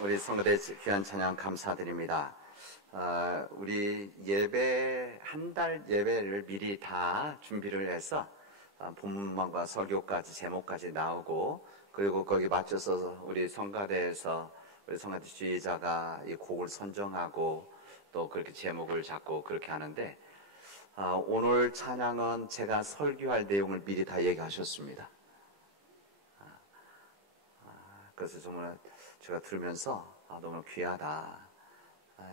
우리 성도들 귀한 찬양 감사드립니다. 우리 예배 한 달 예배를 미리 다 준비를 해서 본문과 설교까지 제목까지 나오고, 그리고 거기 맞춰서 우리 성가대에서 우리 성가대 지휘자가 이 곡을 선정하고 또 그렇게 제목을 잡고 그렇게 하는데, 오늘 찬양은 제가 설교할 내용을 미리 다 얘기하셨습니다. 그래서 정말 제가 들으면서 너무 귀하다.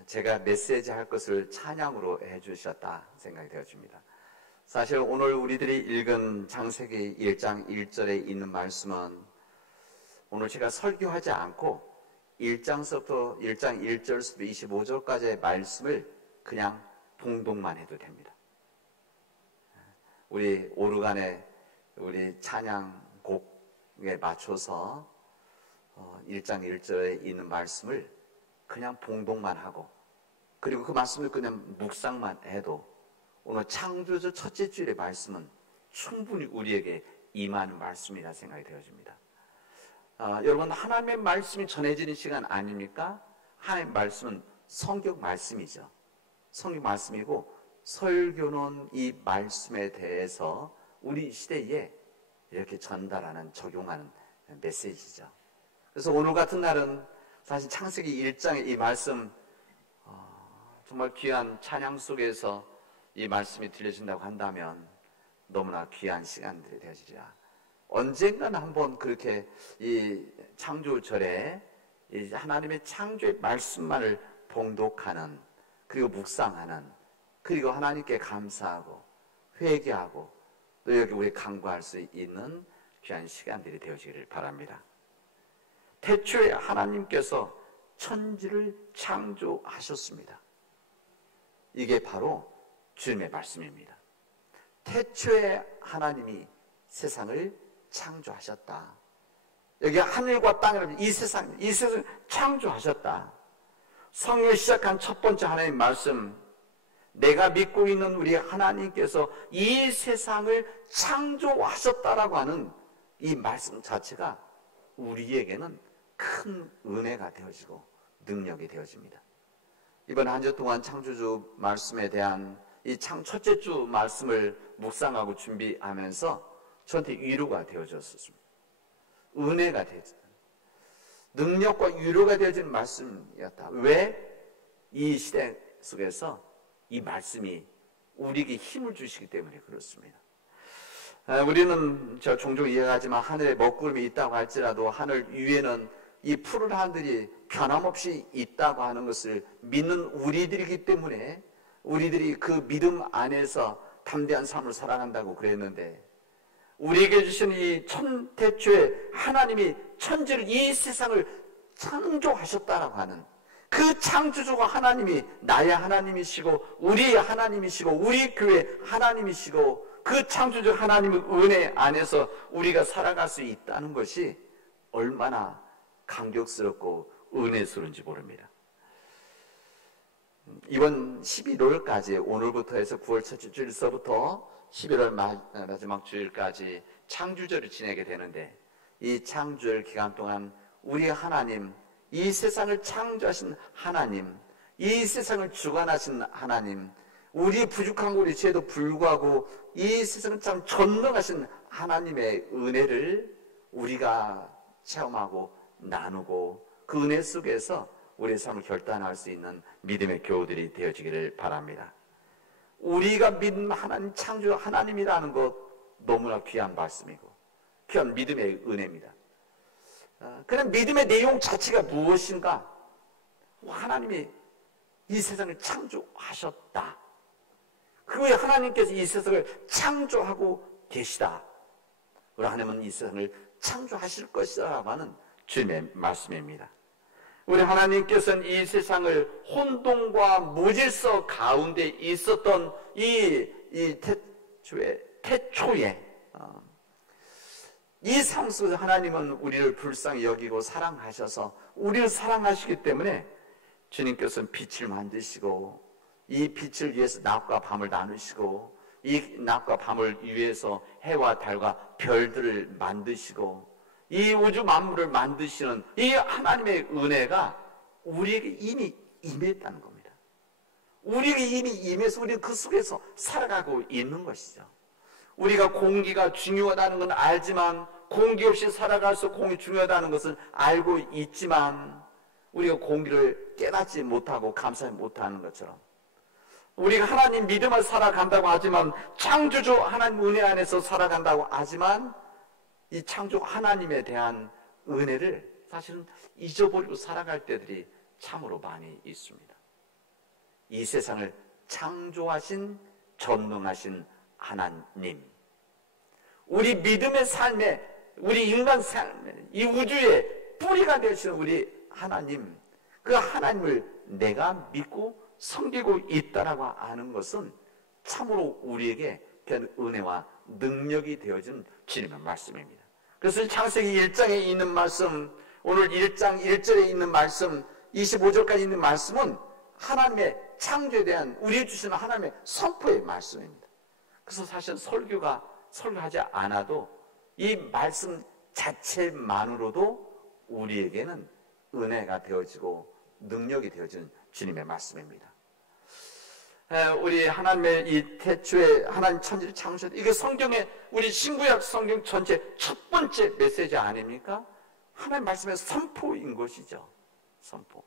제가 메시지 할 것을 찬양으로 해주셨다 생각이 되어집니다. 사실 오늘 우리들이 읽은 창세기 1장 1절에 있는 말씀은 오늘 제가 설교하지 않고 1장서부터 1장 1절부터 25절까지의 말씀을 그냥 봉독만 해도 됩니다. 우리 오르간에 우리 찬양곡에 맞춰서 1장 1절에 있는 말씀을 그냥 봉독만 하고, 그리고 그 말씀을 그냥 묵상만 해도 오늘 창조주 첫째 줄의 말씀은 충분히 우리에게 임하는 말씀이라 생각이 되어집니다. 여러분, 하나님의 말씀이 전해지는 시간 아닙니까? 하나님의 말씀은 성경 말씀이죠. 성경 말씀이고, 설교는 이 말씀에 대해서 우리 시대에 이렇게 전달하는, 적용하는 메시지죠. 그래서 오늘 같은 날은 사실 창세기 1장의 이 말씀, 정말 귀한 찬양 속에서 이 말씀이 들려진다고 한다면 너무나 귀한 시간들이 되어지리라. 언젠가는 한번 그렇게 이 창조절에 이 하나님의 창조의 말씀만을 봉독하는, 그리고 묵상하는, 그리고 하나님께 감사하고 회개하고 또 여기 우리 간구할 수 있는 귀한 시간들이 되어지기를 바랍니다. 태초에 하나님께서 천지를 창조하셨습니다. 이게 바로 주님의 말씀입니다. 태초에 하나님이 세상을 창조하셨다. 여기 하늘과 땅이라면 이 세상을 창조하셨다. 성경을 시작한 첫 번째 하나님의 말씀, 내가 믿고 있는 우리 하나님께서 이 세상을 창조하셨다라고 하는 이 말씀 자체가 우리에게는 큰 은혜가 되어지고 능력이 되어집니다. 이번 한 주 동안 창조주 말씀에 대한 이 첫째 주 말씀을 묵상하고 준비하면서 저한테 위로가 되어졌습니다. 은혜가 되어졌습니다. 능력과 위로가 되어지는 말씀이었다. 왜? 이 시대 속에서 이 말씀이 우리에게 힘을 주시기 때문에 그렇습니다. 우리는 제가 종종 이야기하지만 하늘에 먹구름이 있다고 할지라도 하늘 위에는 이 푸른 하늘이 변함없이 있다고 하는 것을 믿는 우리들이기 때문에 우리들이 그 믿음 안에서 담대한 삶을 살아간다고 그랬는데, 우리에게 주신 이 태초에 하나님이 천지를, 이 세상을 창조하셨다라고 하는 그 창조주가 하나님이 나의 하나님이시고 우리의 하나님이시고 우리 교회 하나님이시고, 그 창조주 하나님의 은혜 안에서 우리가 살아갈 수 있다는 것이 얼마나 감격스럽고 은혜스러운지 모릅니다. 이번 11월까지, 오늘부터 해서 9월 첫째 주일서부터 11월 마지막 주일까지 창조절을 지내게 되는데, 이 창조절 기간 동안 우리 하나님, 이 세상을 창조하신 하나님, 이 세상을 주관하신 하나님, 우리 부족한 우리 죄도 불구하고 이 세상을 참 전능하신 하나님의 은혜를 우리가 체험하고 나누고, 그 은혜 속에서 우리의 삶을 결단할 수 있는 믿음의 교우들이 되어지기를 바랍니다. 우리가 믿는 하나님, 창조 하나님이라는 것 너무나 귀한 말씀이고 귀한 믿음의 은혜입니다. 그런 믿음의 내용 자체가 무엇인가? 하나님이 이 세상을 창조하셨다. 그 후에 하나님께서 이 세상을 창조하고 계시다. 그리고 하나님은 이 세상을 창조하실 것이라고 하는 주님의 말씀입니다. 우리 하나님께서는 이 세상을 혼돈과 무질서 가운데 있었던 이 태초에 이 삶 속에서 하나님은 우리를 불쌍히 여기고 사랑하셔서 우리를 사랑하시기 때문에 주님께서는 빛을 만드시고, 이 빛을 위해서 낮과 밤을 나누시고, 이 낮과 밤을 위해서 해와 달과 별들을 만드시고, 이 우주 만물을 만드시는 이 하나님의 은혜가 우리에게 이미 임했다는 겁니다. 우리에게 이미 임해서 우리는 그 속에서 살아가고 있는 것이죠. 우리가 공기가 중요하다는 건 알지만, 공기 없이 살아가서 공기 중요하다는 것을 알고 있지만, 우리가 공기를 깨닫지 못하고 감사하지 못하는 것처럼, 우리가 하나님 믿음을 살아간다고 하지만, 창조주 하나님 은혜 안에서 살아간다고 하지만, 이 창조 하나님에 대한 은혜를 사실은 잊어버리고 살아갈 때들이 참으로 많이 있습니다. 이 세상을 창조하신 전능하신 하나님, 우리 믿음의 삶에, 우리 인간 삶에, 이 우주의 뿌리가 되시는 우리 하나님, 그 하나님을 내가 믿고 섬기고 있다라고 아는 것은 참으로 우리에게 그런 은혜와 능력이 되어진 주님의 말씀입니다. 그래서 창세기 1장에 있는 말씀, 오늘 1장 1절에 있는 말씀, 25절까지 있는 말씀은 하나님의 창조에 대한 우리에 주시는 하나님의 선포의 말씀입니다. 그래서 사실 설교하지 않아도 이 말씀 자체만으로도 우리에게는 은혜가 되어지고 능력이 되어진 주님의 말씀입니다. 우리 하나님의 이 태초에 하나님 천지를 창조했다. 이게 성경의, 우리 신구약 성경 전체 첫 번째 메시지 아닙니까? 하나님 말씀의 선포인 것이죠. 선포.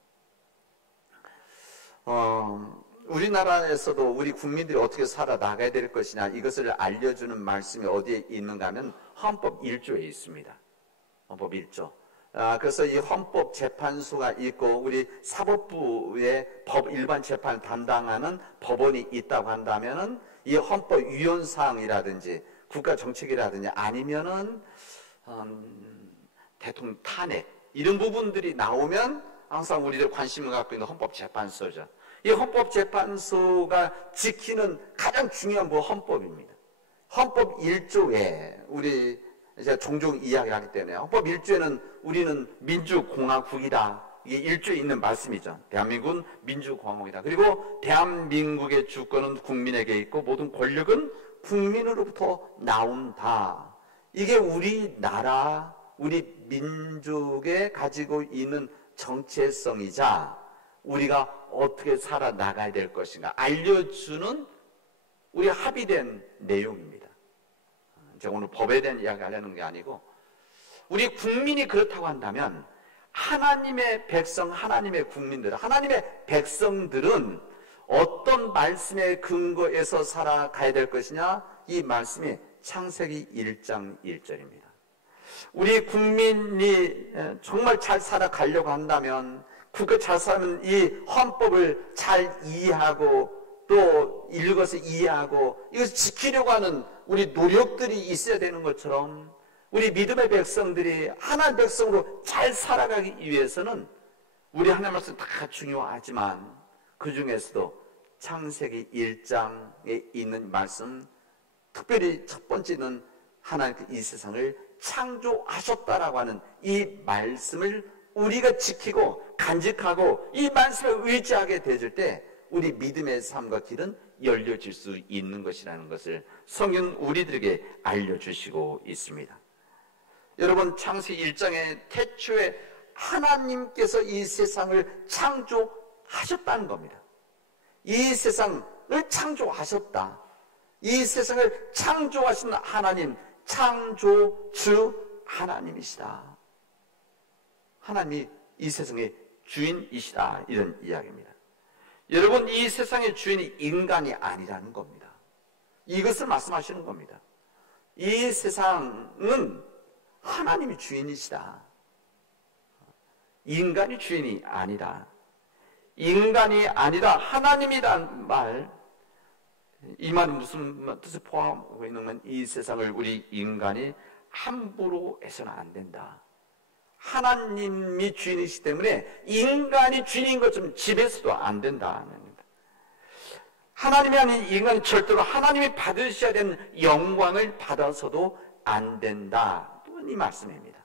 우리나라에서도 우리 국민들이 어떻게 살아나가야 될 것이냐, 이것을 알려주는 말씀이 어디에 있는가 하면 헌법 1조에 있습니다. 헌법 1조. 그래서 이 헌법재판소가 있고, 우리 사법부의 일반 재판을 담당하는 법원이 있다고 한다면은, 이 헌법위헌사항이라든지 국가정책이라든지 아니면은 대통령 탄핵, 이런 부분들이 나오면 항상 우리들 관심을 갖고 있는 헌법재판소죠. 이 헌법재판소가 지키는 가장 중요한 헌법입니다. 헌법 1조에 우리 이제 종종 이야기를 하기 때문에, 헌법 1조에는 우리는 민주공화국이다, 이게 1조에 있는 말씀이죠. 대한민국은 민주공화국이다. 그리고 대한민국의 주권은 국민에게 있고 모든 권력은 국민으로부터 나온다. 이게 우리나라, 우리 민족에 가지고 있는 정체성이자 우리가 어떻게 살아나가야 될 것인가 알려주는 우리 합의된 내용입니다. 제가 오늘 법에 대한 이야기 하려는 게 아니고, 우리 국민이 그렇다고 한다면 하나님의 백성, 하나님의 국민들, 하나님의 백성들은 어떤 말씀의 근거에서 살아가야 될 것이냐, 이 말씀이 창세기 1장 1절입니다. 우리 국민이 정말 잘 살아가려고 한다면, 그렇게 잘 살면 이 헌법을 잘 이해하고 또 읽어서 이해하고 이것을 지키려고 하는 우리 노력들이 있어야 되는 것처럼, 우리 믿음의 백성들이 하나님의 백성으로 잘 살아가기 위해서는 우리 하나님 말씀 다 중요하지만, 그 중에서도 창세기 1장에 있는 말씀, 특별히 첫 번째는 하나님께서 이 세상을 창조하셨다라고 하는 이 말씀을 우리가 지키고 간직하고 이 말씀에 의지하게 되질 때 우리 믿음의 삶과 길은 열려질 수 있는 것이라는 것을 성경 우리들에게 알려주시고 있습니다. 여러분, 창세기 1장의 태초에 하나님께서 이 세상을 창조하셨다는 겁니다. 이 세상을 창조하셨다. 이 세상을 창조하신 하나님, 창조주 하나님이시다. 하나님이 이 세상의 주인이시다, 이런 이야기입니다. 여러분, 이 세상의 주인이 인간이 아니라는 겁니다. 이것을 말씀하시는 겁니다. 이 세상은 하나님이 주인이시다. 인간이 주인이 아니다. 인간이 아니라 하나님이란 말, 이 말은 무슨 뜻을 포함하고 있는, 이 세상을 우리 인간이 함부로 해서는 안 된다. 하나님이 주인이시기 때문에 인간이 주인인 것처럼 지배해서도 안 된다. 하나님이 아닌 인간이 절대로 하나님이 받으셔야 되는 영광을 받아서도 안 된다. 이 말씀입니다.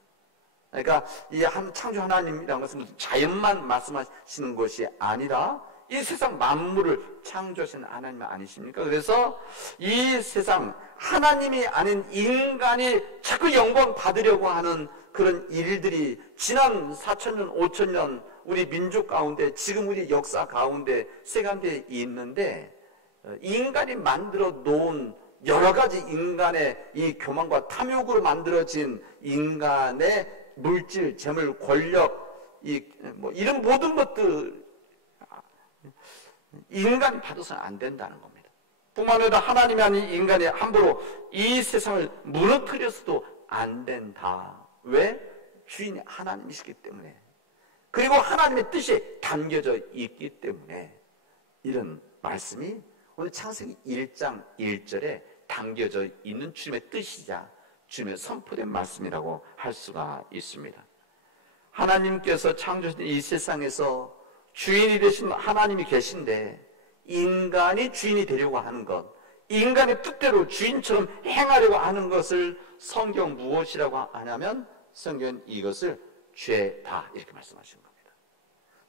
그러니까 이 창조 하나님이라는 것은 자연만 말씀하시는 것이 아니라 이 세상 만물을 창조하신 하나님 아니십니까? 그래서 이 세상 하나님이 아닌 인간이 자꾸 영광 받으려고 하는 그런 일들이 지난 4,000년, 5,000년 우리 민족 가운데, 지금 우리 역사 가운데, 세간대에 있는데, 인간이 만들어 놓은 여러 가지 인간의 이 교만과 탐욕으로 만들어진 인간의 물질, 재물, 권력, 이런 모든 것들 인간이 받아서는 안 된다는 겁니다. 뿐만 아니라 하나님이 아닌 인간이 함부로 이 세상을 무너뜨려서도 안 된다. 왜? 주인이 하나님이시기 때문에, 그리고 하나님의 뜻이 담겨져 있기 때문에 이런 말씀이 오늘 창세기 1장 1절에 담겨져 있는 주님의 뜻이자 주님의 선포된 말씀이라고 할 수가 있습니다. 하나님께서 창조하신 이 세상에서 주인이 되신 하나님이 계신데 인간이 주인이 되려고 하는 것, 인간의 뜻대로 주인처럼 행하려고 하는 것을 성경 무엇이라고 하냐면 성경은 이것을 죄다 이렇게 말씀하시는 겁니다.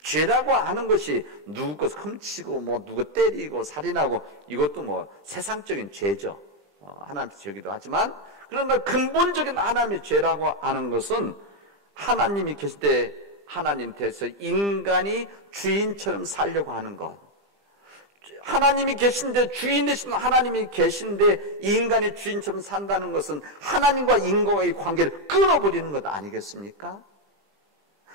죄라고 하는 것이 누구 것을 훔치고 누구 때리고 살인하고 이것도 세상적인 죄죠. 하나님의 죄이기도 하지만, 그러나 근본적인 하나님의 죄라고 하는 것은 하나님이 계실 때 하나님 대해서 인간이 주인처럼 살려고 하는 것, 하나님이 계신데, 주인 되신 하나님이 계신데 인간이 주인처럼 산다는 것은 하나님과 인간의 관계를 끊어버리는 것 아니겠습니까?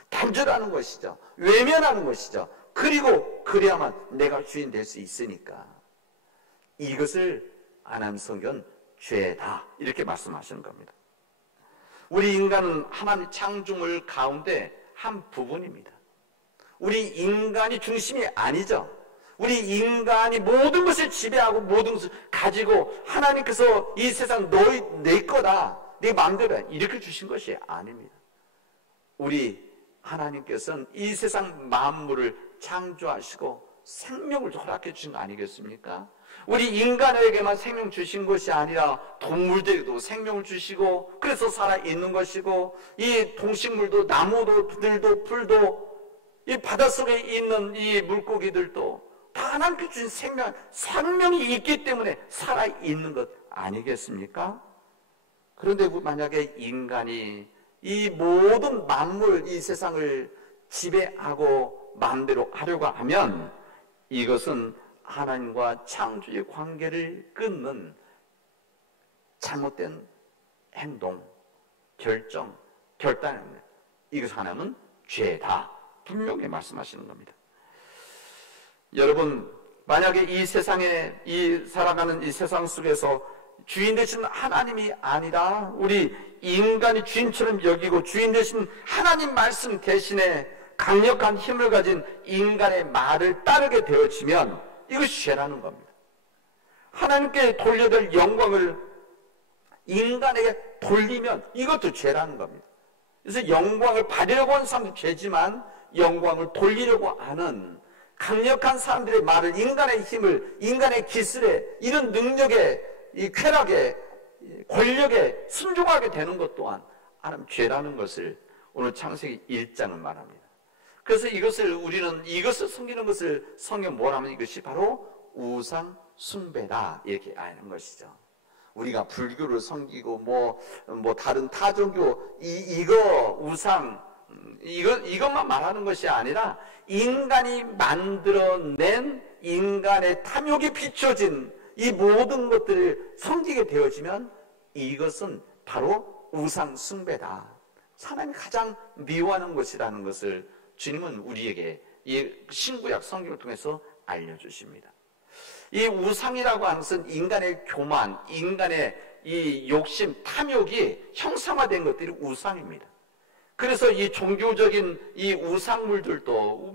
단절하는 것이죠. 외면하는 것이죠. 그리고 그래야만 내가 주인 될 수 있으니까. 이것을 하나님 성경은 죄다 이렇게 말씀하시는 겁니다. 우리 인간은 하나님 창조물 가운데 한 부분입니다. 우리 인간이 중심이 아니죠. 우리 인간이 모든 것을 지배하고 모든 것을 가지고 하나님께서 이 세상 내 거다, 네 마음대로 이렇게 주신 것이 아닙니다. 우리 하나님께서는 이 세상 만물을 창조하시고 생명을 허락해 주신 거 아니겠습니까? 우리 인간에게만 생명 주신 것이 아니라 동물들에게도 생명을 주시고, 그래서 살아있는 것이고, 이 동식물도 나무도 들도 풀도 이 바닷속에 있는 이 물고기들도 다 하나님께 주신 생명이 있기 때문에 살아있는 것 아니겠습니까? 그런데 만약에 인간이 이 모든 만물, 이 세상을 지배하고 마음대로 하려고 하면 이것은 하나님과 창조의 관계를 끊는 잘못된 행동, 결정, 결단입니다. 이것 하나는 죄다 분명히 말씀하시는 겁니다. 여러분, 만약에 이 세상에 살아가는 이 세상 속에서 주인 되신 하나님이 아니라 우리 인간이 주인처럼 여기고 주인 되신 하나님 말씀 대신에 강력한 힘을 가진 인간의 말을 따르게 되어지면 이것이 죄라는 겁니다. 하나님께 돌려야 될 영광을 인간에게 돌리면 이것도 죄라는 겁니다. 그래서 영광을 받으려고 하는 사람도 죄지만, 영광을 돌리려고 하는 강력한 사람들의 말을, 인간의 힘을, 인간의 기술에, 이런 능력에, 이 쾌락에, 권력에 순종하게 되는 것 또한 하나님 죄라는 것을 오늘 창세기 1장은 말합니다. 그래서 이것을 숨기는 것을 성경 뭐라 하면 이것이 바로 우상 숭배다 이렇게 아는 것이죠. 우리가 불교를 섬기고 다른 타종교 이거 우상 이것만 말하는 것이 아니라 인간이 만들어낸 인간의 탐욕이 비춰진 이 모든 것들을 섬기게 되어지면 이것은 바로 우상 숭배다. 하나님이 가장 미워하는 것이라는 것을 주님은 우리에게 이 신구약 성경을 통해서 알려주십니다. 이 우상이라고 하는 것은 인간의 교만, 인간의 이 욕심, 탐욕이 형상화된 것들이 우상입니다. 그래서 이 종교적인 이 우상물들도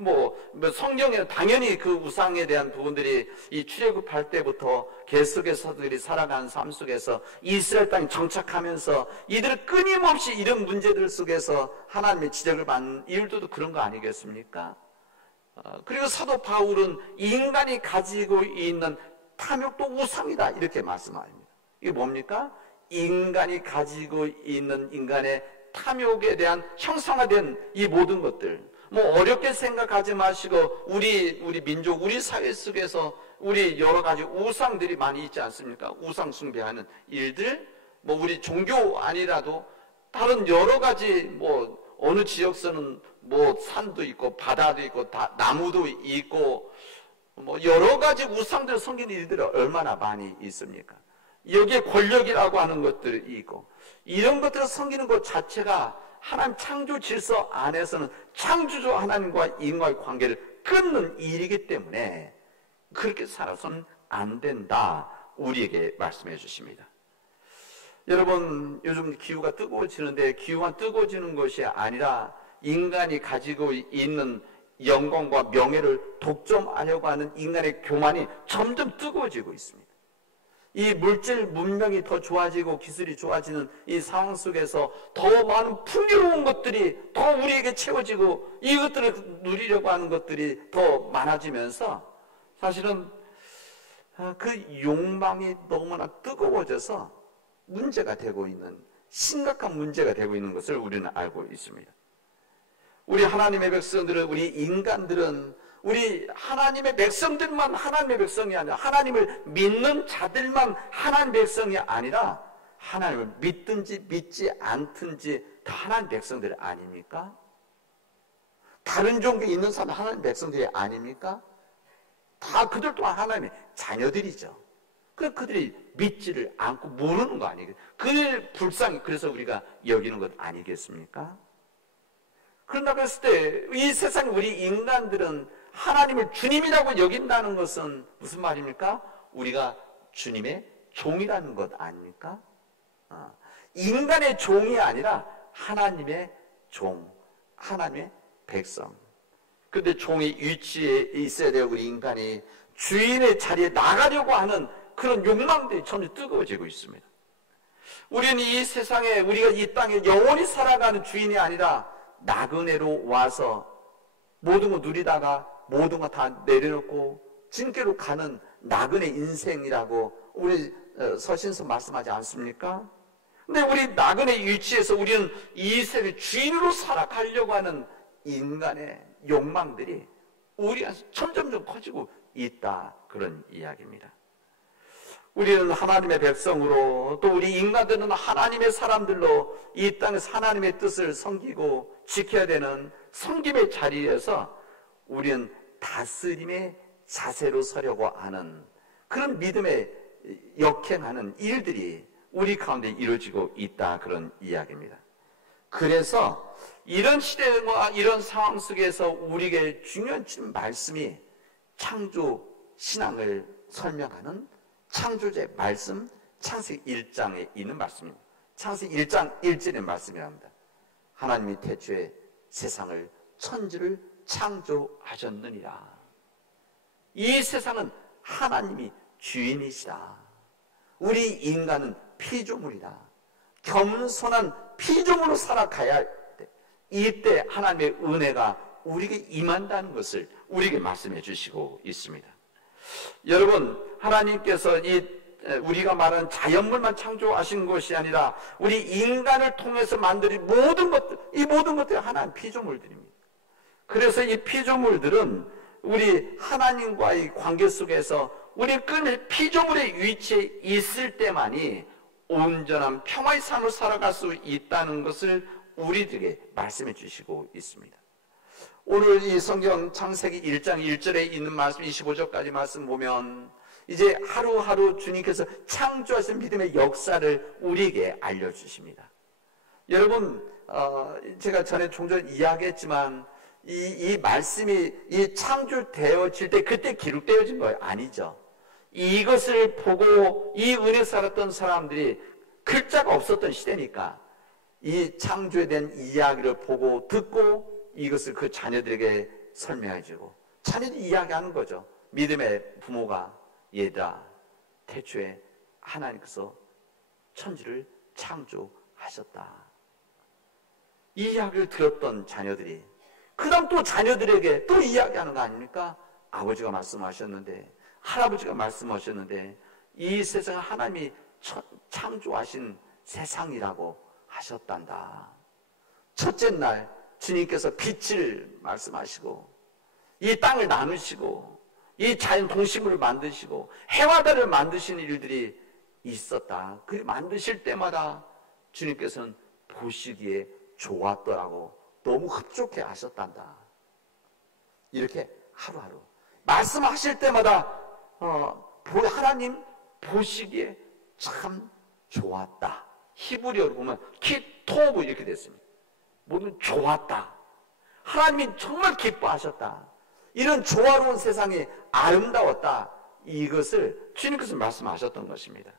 성경에 당연히 그 우상에 대한 부분들이 이 출애굽할 때부터 계속해서 서들이 살아가는 삶 속에서 이스라엘 땅에 정착하면서 이들을 끊임없이 이런 문제들 속에서 하나님의 지적을 받는 이유도 그런 거 아니겠습니까? 그리고 사도 바울은 인간이 가지고 있는 탐욕도 우상이다 이렇게 말씀합니다. 이게 뭡니까? 인간이 가지고 있는 인간의 탐욕에 대한 형상화된 이 모든 것들, 어렵게 생각하지 마시고 우리 민족, 우리 사회 속에서 우리 여러 가지 우상들이 많이 있지 않습니까? 우상 숭배하는 일들, 우리 종교 아니라도 다른 여러 가지 어느 지역서는 산도 있고 바다도 있고 나무도 있고 여러 가지 우상들을 섬기는 일들이 얼마나 많이 있습니까? 여기에 권력이라고 하는 것들이 있고 이런 것들을 섬기는 것 자체가 하나님 창조 질서 안에서는 창조주 하나님과 인과의 관계를 끊는 일이기 때문에 그렇게 살아서는 안 된다, 우리에게 말씀해 주십니다. 여러분, 요즘 기후가 뜨거워지는데 기후가 뜨거워지는 것이 아니라 인간이 가지고 있는 영광과 명예를 독점하려고 하는 인간의 교만이 점점 뜨거워지고 있습니다. 이 물질 문명이 더 좋아지고 기술이 좋아지는 이 상황 속에서 더 많은 풍요로운 것들이 더 우리에게 채워지고 이것들을 누리려고 하는 것들이 더 많아지면서 사실은 그 욕망이 너무나 뜨거워져서 문제가 되고 있는, 심각한 문제가 되고 있는 것을 우리는 알고 있습니다. 우리 하나님의 백성들은, 우리 인간들은, 우리 하나님의 백성들만 하나님의 백성이 아니라 하나님을 믿는 자들만 하나님의 백성이 아니라 하나님을 믿든지 믿지 않든지 다 하나님의 백성들이 아닙니까? 다른 종교에 있는 사람 하나님의 백성들이 아닙니까? 다 그들 또한 하나님의 자녀들이죠. 그들이 믿지를 않고 모르는 거 아니겠어요? 그들 불쌍히 그래서 우리가 여기는 것 아니겠습니까? 그런다고 했을 때 이 세상 우리 인간들은 하나님을 주님이라고 여긴다는 것은 무슨 말입니까? 우리가 주님의 종이라는 것 아닙니까? 인간의 종이 아니라 하나님의 종, 하나님의 백성. 그런데 종의 위치에 있어야 돼요. 우리 인간이 주인의 자리에 나가려고 하는 그런 욕망들이 점점 뜨거워지고 있습니다. 우리는 이 세상에, 우리가 이 땅에 영원히 살아가는 주인이 아니라 나그네로 와서 모든 거 누리다가 모든 거 다 내려놓고 진께로 가는 나그네 인생이라고 우리 서신서 말씀하지 않습니까? 근데 우리 나그네 위치에서 우리는 이 세상의 주인으로 살아가려고 하는 인간의 욕망들이 우리 안에서 점점점 커지고 있다, 그런 이야기입니다. 우리는 하나님의 백성으로, 또 우리 인간들은 하나님의 사람들로 이 땅에서 하나님의 뜻을 섬기고 지켜야 되는 섬김의 자리에서 우리는 다스림의 자세로 서려고 하는 그런 믿음에 역행하는 일들이 우리 가운데 이루어지고 있다, 그런 이야기입니다. 그래서 이런 시대와 이런 상황 속에서 우리에게 중요한 말씀이 창조 신앙을 설명하는 창조주의 말씀, 창세기 1장에 있는 말씀입니다. 창세기 1장 1절의 말씀이랍니다. 하나님이 태초에 세상을, 천지를 창조하셨느니라. 이 세상은 하나님이 주인이시다. 우리 인간은 피조물이다. 겸손한 피조물로 살아가야 할 때, 이때 하나님의 은혜가 우리에게 임한다는 것을 우리에게 말씀해 주시고 있습니다. 여러분, 하나님께서 우리가 말하는 자연물만 창조하신 것이 아니라 우리 인간을 통해서 만드는 모든 것들, 이 모든 것들이 하나님 피조물들입니다. 그래서 이 피조물들은 우리 하나님과의 관계 속에서 우리 끈을 피조물의 위치에 있을 때만이 온전한 평화의 삶을 살아갈 수 있다는 것을 우리들에게 말씀해 주시고 있습니다. 오늘 이 성경 창세기 1장 1절에 있는 말씀, 25절까지 말씀 보면 이제 하루하루 주님께서 창조하신 믿음의 역사를 우리에게 알려주십니다. 여러분, 제가 전에 종종 이야기했지만 이 말씀이 이 창조되어질 때 그때 기록되어진 거예요? 아니죠. 이것을 보고 이 은혜 살았던 사람들이 글자가 없었던 시대니까 이 창조에 대한 이야기를 보고 듣고 이것을 그 자녀들에게 설명해주고 자녀들이 이야기하는 거죠. 믿음의 부모가, 얘들아, 태초에 하나님께서 천지를 창조하셨다. 이 이야기를 들었던 자녀들이 그 다음 또 자녀들에게 또 이야기하는 거 아닙니까? 아버지가 말씀하셨는데, 할아버지가 말씀하셨는데 이 세상을 하나님이 창조하신 세상이라고 하셨단다. 첫째 날 주님께서 빛을 말씀하시고 이 땅을 나누시고 이 자연 동식물을 만드시고 해와 달을 만드시는 일들이 있었다. 그 만드실 때마다 주님께서는 보시기에 좋았더라고. 너무 흡족해 하셨단다. 이렇게 하루하루 말씀하실 때마다 하나님 보시기에 참 좋았다. 히브리어로 보면 키토브 이렇게 됐습니다. 모든 좋았다. 하나님이 정말 기뻐하셨다. 이런 조화로운 세상이 아름다웠다. 이것을 주님께서 말씀하셨던 것입니다.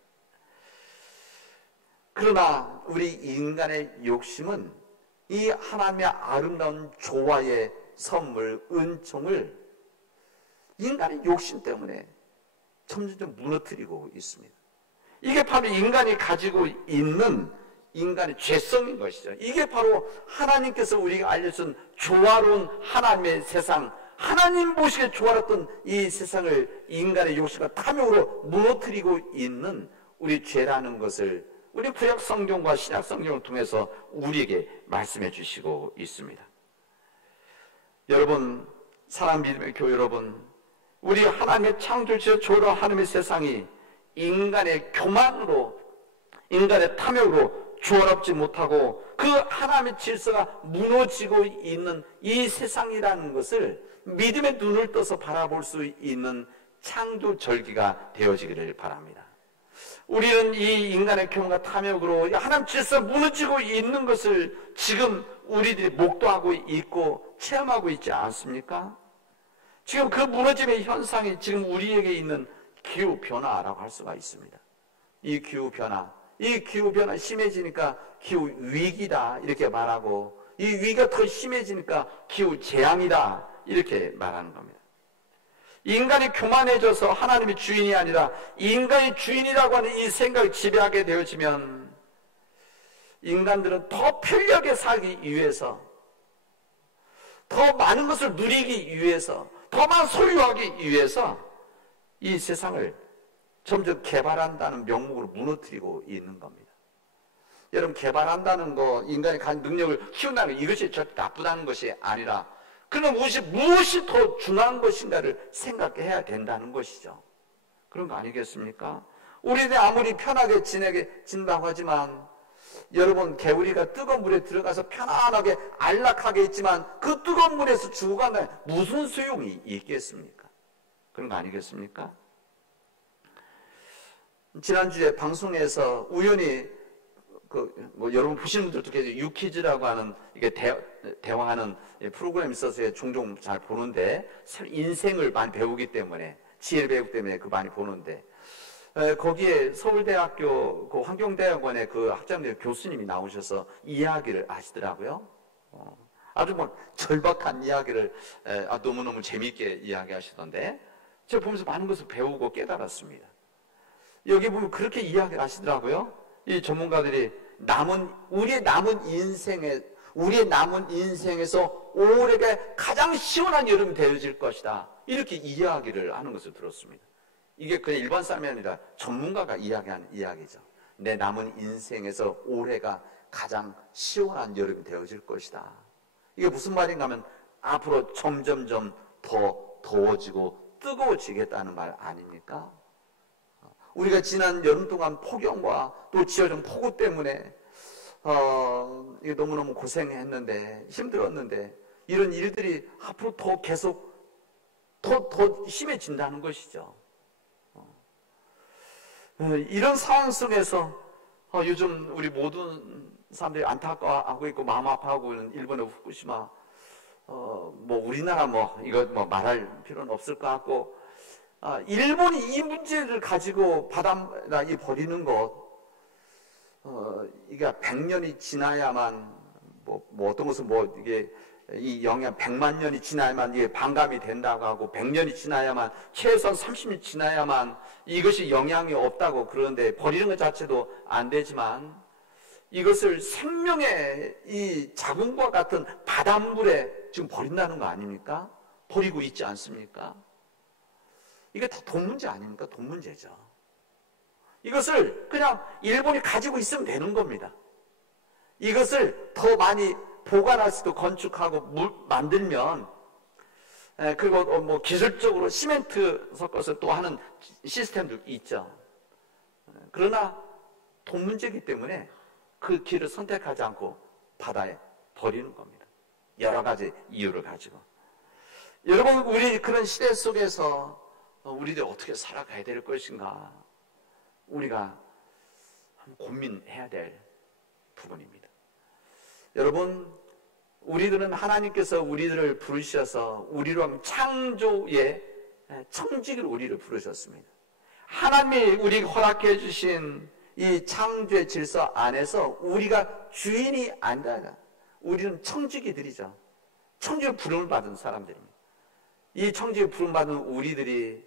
그러나 우리 인간의 욕심은 이 하나님의 아름다운 조화의 선물, 은총을 인간의 욕심 때문에 점점 무너뜨리고 있습니다. 이게 바로 인간이 가지고 있는 인간의 죄성인 것이죠. 이게 바로 하나님께서 우리가 알려준 조화로운 하나님의 세상, 하나님 보시기에 조화롭던 이 세상을 인간의 욕심과 탐욕으로 무너뜨리고 있는 우리 죄라는 것을 우리 구약 성경과 신약 성경을 통해서 우리에게 말씀해 주시고 있습니다. 여러분, 사랑 믿음의 교회 여러분, 우리 하나님의 창조주여 조화로운 하나님의 세상이 인간의 교만으로, 인간의 탐욕으로 조화롭지 못하고 그 하나님의 질서가 무너지고 있는 이 세상이라는 것을 믿음의 눈을 떠서 바라볼 수 있는 창조절기가 되어지기를 바랍니다. 우리는 이 인간의 교만과 탐욕으로 하나님 질서가 무너지고 있는 것을 지금 우리들이 목도하고 있고 체험하고 있지 않습니까? 지금 그 무너짐의 현상이 지금 우리에게 있는 기후변화라고 할 수가 있습니다. 이 기후변화 심해지니까 기후위기다 이렇게 말하고, 이 위기가 더 심해지니까 기후재앙이다 이렇게 말하는 겁니다. 인간이 교만해져서 하나님의 주인이 아니라 인간이 주인이라고 하는 이 생각이 지배하게 되어지면 인간들은 더 편리하게 살기 위해서, 더 많은 것을 누리기 위해서, 더 많은 소유하기 위해서 이 세상을 점점 개발한다는 명목으로 무너뜨리고 있는 겁니다. 여러분, 개발한다는 거, 인간이 가진 능력을 키운다는 거, 이것이 절대 나쁘다는 것이 아니라 그럼 무엇이 더 중요한 것인가를 생각해야 된다는 것이죠. 그런 거 아니겠습니까? 우리들 아무리 편하게 지낸다고 하지만 여러분, 개구리가 뜨거운 물에 들어가서 편안하게 안락하게 있지만 그 뜨거운 물에서 죽어간다면 무슨 소용이 있겠습니까? 그런 거 아니겠습니까? 지난주에 방송에서 우연히 여러분 보시는 분들도 계세요. 유퀴즈라고 하는 이게 대화하는 프로그램이 있어서 종종 잘 보는데, 인생을 많이 배우기 때문에, 지혜를 배우기 때문에 많이 보는데, 거기에 서울대학교 그 환경대학원의 그 학자님 교수님이 나오셔서 이야기를 하시더라고요. 아주 절박한 이야기를 너무너무 재미있게 이야기하시던데, 제가 보면서 많은 것을 배우고 깨달았습니다. 여기 보면 그렇게 이야기를 하시더라고요. 이 전문가들이 우리의 남은 인생에서 올해가 가장 시원한 여름이 되어질 것이다, 이렇게 이야기를 하는 것을 들었습니다. 이게 그냥 일반 사람이 아니라 전문가가 이야기하는 이야기죠. 내 남은 인생에서 올해가 가장 시원한 여름이 되어질 것이다. 이게 무슨 말인가 하면 앞으로 점점점 더 더워지고 뜨거워지겠다는 말 아닙니까? 우리가 지난 여름 동안 폭염과 또 지하철 폭우 때문에 이게 너무너무 고생했는데, 힘들었는데, 이런 일들이 앞으로 더 계속 더 심해진다는 것이죠. 이런 상황 속에서 요즘 우리 모든 사람들이 안타까워하고 있고 마음 아파하고 있는 일본의 후쿠시마, 우리나라 이거 말할 필요는 없을 것 같고, 일본이 이 문제를 가지고 바다에 버리는 것, 이게 100년이 지나야만, 어떤 것은 이게 이 영향 100만 년이 지나야만 이게 반감이 된다고 하고, 100년이 지나야만, 최소한 30년이 지나야만 이것이 영향이 없다고 그러는데, 버리는 것 자체도 안 되지만 이것을 생명의 이 자궁과 같은 바닷물에 지금 버린다는 거 아닙니까? 버리고 있지 않습니까? 이게 다 돈 문제 아닙니까? 돈 문제죠. 이것을 그냥 일본이 가지고 있으면 되는 겁니다. 이것을 더 많이 보관할 수도 건축하고 만들면, 그리고 기술적으로 시멘트 섞어서 또 하는 시스템도 있죠. 그러나 돈 문제이기 때문에 그 길을 선택하지 않고 바다에 버리는 겁니다. 여러 가지 이유를 가지고. 여러분, 우리 그런 시대 속에서 우리들이 어떻게 살아가야 될 것인가, 우리가 고민해야 될 부분입니다. 여러분, 우리들은 하나님께서 우리들을 부르셔서 우리로 창조의 청지기로 우리를 부르셨습니다. 하나님이 우리에게 허락해 주신 이 창조의 질서 안에서 우리가 주인이 아니라 우리는 청지기들이죠. 청지기를 부름을 받은 사람들입니다. 이 청지기를 부름받은 우리들이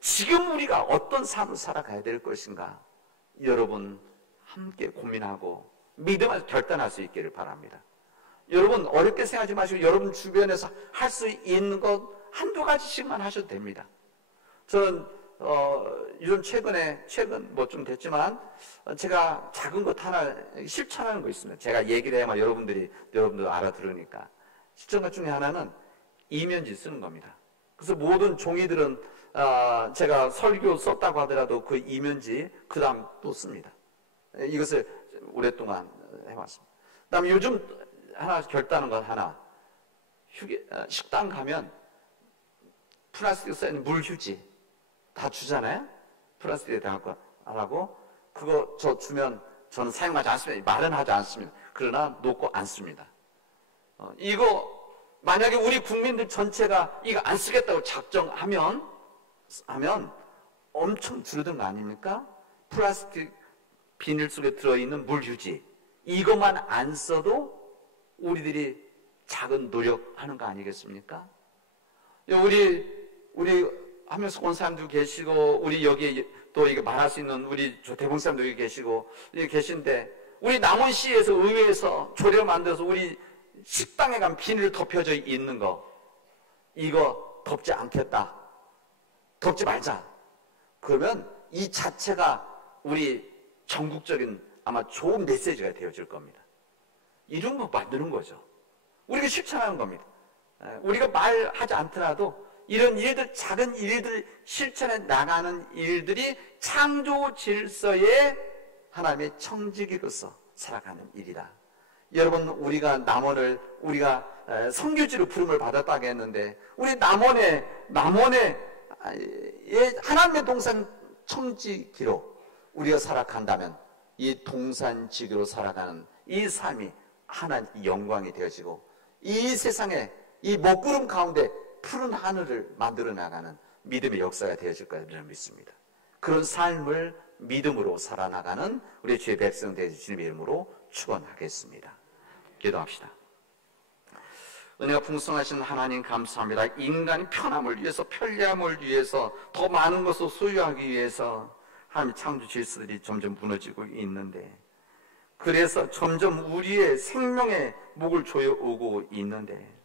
지금 우리가 어떤 삶을 살아가야 될 것인가, 여러분 함께 고민하고 믿음을 결단할 수 있기를 바랍니다. 여러분 어렵게 생각하지 마시고 여러분 주변에서 할 수 있는 것 한두 가지씩만 하셔도 됩니다. 저는 요즘 최근 뭐 좀 됐지만 제가 작은 것 하나 실천하는 거 있습니다. 제가 얘기를 해야만 여러분들 알아들으니까. 실천 것 중에 하나는 이면지 쓰는 겁니다. 그래서 모든 종이들은 제가 설교 썼다고 하더라도 그 이면지 그 다음 또 씁니다. 이것을 오랫동안 해왔습니다. 그 다음에 요즘 하나 결단한 건 하나, 식당 가면 플라스틱 쌓인 물 휴지 다 주잖아요. 플라스틱에 담고 하라고. 그거 저 주면 저는 사용하지 않습니다. 말은 하지 않습니다. 그러나 놓고 안 씁니다. 이거 만약에 우리 국민들 전체가 이거 안 쓰겠다고 작정하면 엄청 줄어든 거 아닙니까? 플라스틱 비닐 속에 들어있는 물 휴지, 이것만 안 써도 우리들이 작은 노력하는 거 아니겠습니까? 우리 하면서 온 사람도 계시고, 우리 여기 또 이거 말할 수 있는 우리 대봉 사람도 여기 계시고, 여기 계신데, 우리 남원시에서 의회에서 조례를 만들어서 우리 식당에 가면 비닐 덮여져 있는 거, 이거 덮지 않겠다, 덮지 말자. 그러면 이 자체가 우리 전국적인 아마 좋은 메시지가 되어질 겁니다. 이런 거 만드는 거죠. 우리가 실천하는 겁니다. 우리가 말하지 않더라도 이런 일들, 작은 일들 실천해 나가는 일들이 창조 질서의 하나님의 청지기로서 살아가는 일이다. 여러분, 우리가 남원을 우리가 성교지로 부름을 받았다고 했는데, 우리 남원의 하나님의 동산 청지기로 우리가 살아간다면, 이 동산지기로 살아가는 이 삶이 하나님의 영광이 되어지고, 이 세상에 이 먹구름 가운데 푸른 하늘을 만들어 나가는 믿음의 역사가 되어질 거라 저는 믿습니다. 그런 삶을 믿음으로 살아나가는 우리 주의 백성 되어질 주님의 이름으로 축원하겠습니다. 기도합시다. 은혜가 풍성하신 하나님 감사합니다. 인간이 편함을 위해서, 편리함을 위해서, 더 많은 것을 소유하기 위해서 하나님의 창조 질서들이 점점 무너지고 있는데, 그래서 점점 우리의 생명의 목을 조여오고 있는데,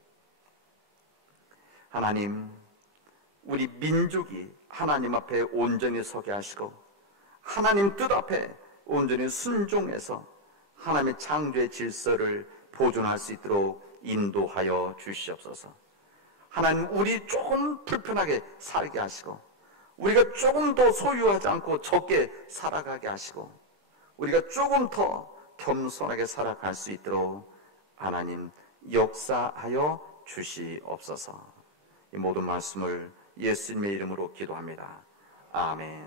하나님, 우리 민족이 하나님 앞에 온전히 서게 하시고 하나님 뜻 앞에 온전히 순종해서 하나님의 창조의 질서를 보존할 수 있도록 인도하여 주시옵소서. 하나님, 우리 조금 불편하게 살게 하시고, 우리가 조금 더 소유하지 않고 적게 살아가게 하시고, 우리가 조금 더 겸손하게 살아갈 수 있도록 하나님 역사하여 주시옵소서. 이 모든 말씀을 예수님의 이름으로 기도합니다. 아멘.